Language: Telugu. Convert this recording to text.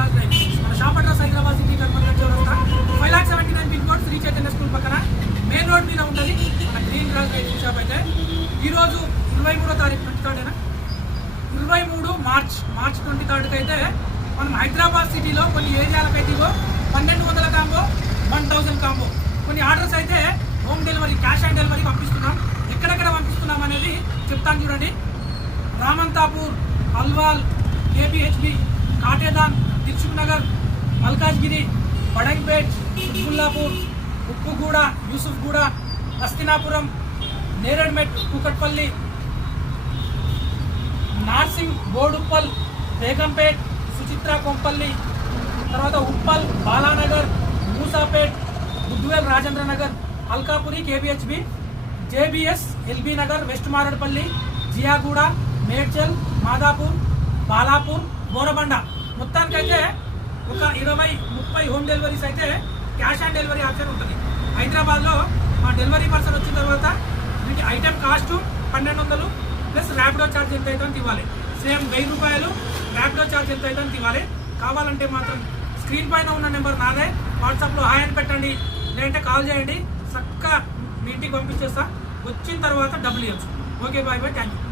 రాజ్ డ్రైవింగ్. మన షాప్ అడ్రస్ హైదరాబాద్ సిటీ కర్మల్ చౌరస్తా 5,79 pin code Sri Chaitanya school పక్కన మెయిన్ రోడ్ మీద ఉంటుంది మన గ్రీన్ రాజ్ డ్రైవింగ్ షాప్. అయితే ఈరోజు 23వ తారీఖు 23 మార్చ్ 23కి అయితే మనం హైదరాబాద్ సిటీలో కొన్ని ఏరియాలకైతే 1200 కాంబో 1000 కాంబో కొన్ని ఆర్డర్స్ అయితే home delivery cash on delivery పంపిస్తున్నాం. ఎక్కడెక్కడ పంపిస్తున్నాం అనేది చెప్తాను చూడండి. రామంతాపూర్, అల్వాల్, కేబిహెచ్బి, కాటేదాన్, దిల్సుఖ్ నగర్, మల్కాజ్గిరి, బడంగ్పేట్, ఉల్లాపూర్, ఉప్పుగూడ, యూసుఫ్గూడ, హస్తినాపురం, నేరేడ్మెట్, కూకట్పల్లి, నార్సింగ్, బోడుప్పల్, బేగంపేట్, సుచిత్ర కొంపల్లి, తర్వాత ఉప్పల్, బాలానగర్, మూసాపేట్, బుద్వేల్, రాజేంద్ర నగర్, అల్కాపురి, కేబిహెచ్బి, జేబిఎస్, ఎల్బీ నగర్, వెస్ట్ మారేడుపల్లి, జియాగూడ, మేడ్చల్, మాదాపూర్, బాలాపూర్, బోరబండ. మొత్తానికైతే ఒక 20-30 హోమ్ డెలివరీస్ అయితే క్యాష్ ఆన్ డెలివరీ ఆప్షన్ ఉంటుంది. హైదరాబాద్లో మా డెలివరీ పర్సన్ వచ్చిన తర్వాత వీటి item cost 1200 plus Rapido charge ఎంత అయితే ఇవ్వాలి. సేమ్ 1000 రూపాయలు ర్యాపిడో ఛార్జ్ ఎంత అయితే ఇవ్వాలి. కావాలంటే మాత్రం స్క్రీన్ పైన ఉన్న నెంబర్ నాదే, వాట్సాప్లో హాయ్ అని పెట్టండి, లేదంటే కాల్ చేయండి. చక్కగా మీ ఇంటికి పంపించేస్తా. వచ్చిన తర్వాత డబ్బులు ఇవ్వచ్చు. Okay, bye bye, thank you.